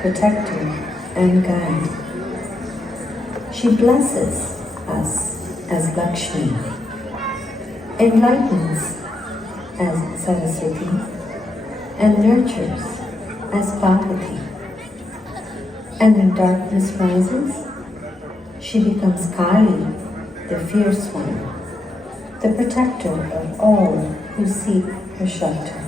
protector, and guide. She blesses us as Lakshmi, enlightens as Saraswati, and nurtures as Parvati. And when darkness rises, she becomes Kali, the fierce one, the protector of all who seek her shelter.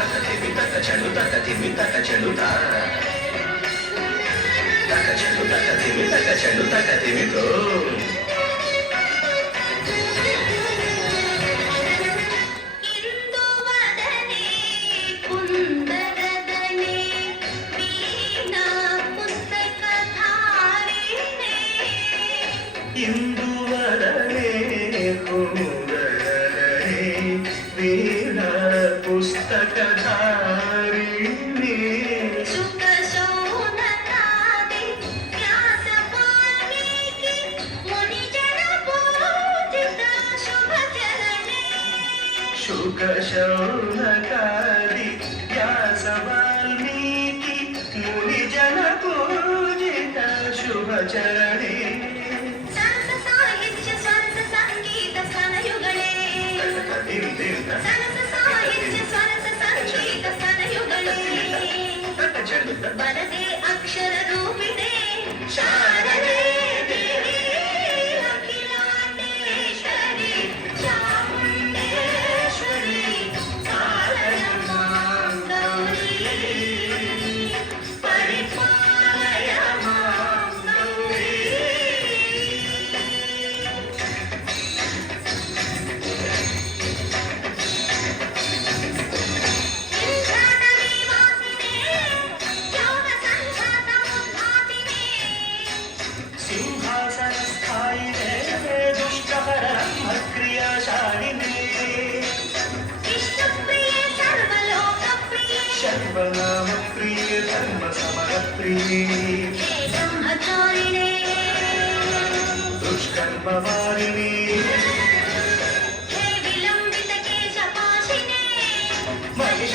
తకతిమి తక చెడు తకతిమి తక చెడు తక చెడు తకతిమి తక చెడు తకతిమితో ఇందువలనే కుందరనే వీణ పుస్తకధారిణి సుఖ శౌనకాది వ్యాసవాల్మీకి మునిజన పూజిత శుభచరణే శుక శౌనకాది వ్యాస వాల్మీకి మునిజన పూజిత శుభచరణే సరస సాహిత్య స్వరస సంగీత స్తనయుగళే సరస సాహిత్య స్వరస సంగీత స్తనయుగళే వరదే అక్షర రూపిణే శారదే దేవి అఖిలాండేశ్వరి చాముండేశ్వరి పాలయమాం గౌరీ పరిపాలయమాం గౌరీ సింహాసనస్థాయినే దుష్టపరబ్రహ్మక్రియాశాలినే శర్వనామ ప్రియ ధర్మ సమర ప్రియ దుష్కర్మ వారిని మహిష